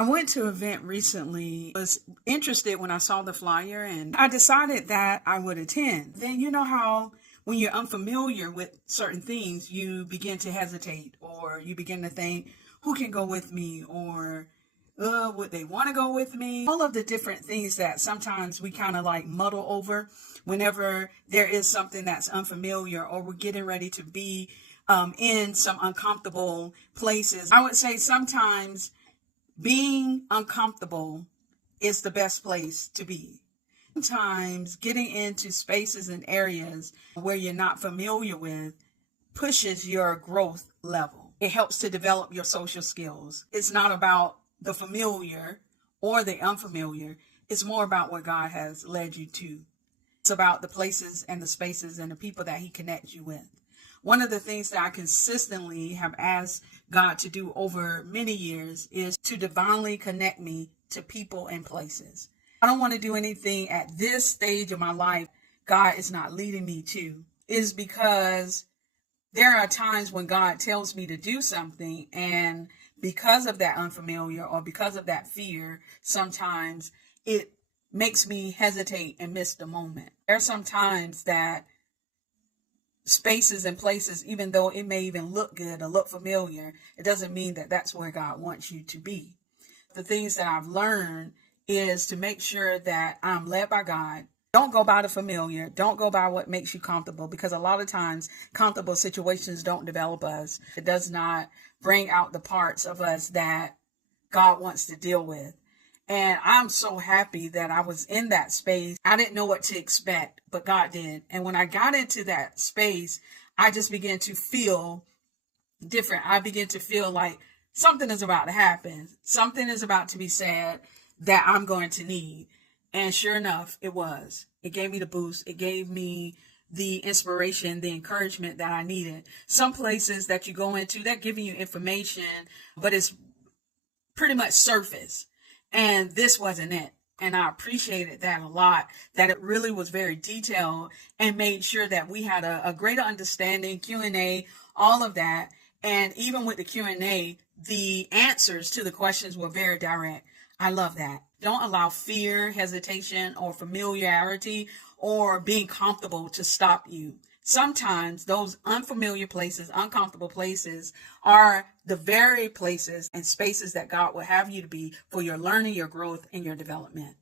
I went to an event recently, was interested when I saw the flyer, and I decided that I would attend. Then you know how when you're unfamiliar with certain things, you begin to hesitate or you begin to think, who can go with me? Or would they want to go with me? All of the different things that sometimes we kind of like muddle over whenever there is something that's unfamiliar or we're getting ready to be in some uncomfortable places. I would say sometimes being uncomfortable is the best place to be. Sometimes getting into spaces and areas where you're not familiar with pushes your growth level. It helps to develop your social skills. It's not about the familiar or the unfamiliar. It's more about what God has led you to. It's about the places and the spaces and the people that He connects you with. One of the things that I consistently have asked God to do over many years is to divinely connect me to people and places. I don't want to do anything at this stage of my life God is not leading me to. Is because there are times when God tells me to do something, and because of that unfamiliar or because of that fear, sometimes it makes me hesitate and miss the moment. There are some times that spaces and places, even though it may even look good or look familiar, it doesn't mean that that's where God wants you to be. The things that I've learned is to make sure that I'm led by God. Don't go by the familiar. Don't go by what makes you comfortable, because a lot of times comfortable situations don't develop us. It does not bring out the parts of us that God wants to deal with. And I'm so happy that I was in that space. I didn't know what to expect, but God did. And when I got into that space, I just began to feel different. I began to feel like something is about to happen. Something is about to be said that I'm going to need. And sure enough, it was. It gave me the boost. It gave me the inspiration, the encouragement that I needed. Some places that you go into, they're giving you information, but it's pretty much surface. And this wasn't it. And I appreciated that a lot, that it really was very detailed and made sure that we had a greater understanding, Q&A, all of that. And even with the Q&A, the answers to the questions were very direct. I love that. Don't allow fear, hesitation, or familiarity or being comfortable to stop you. Sometimes those unfamiliar places, uncomfortable places are the very places and spaces that God will have you to be for your learning, your growth, and your development.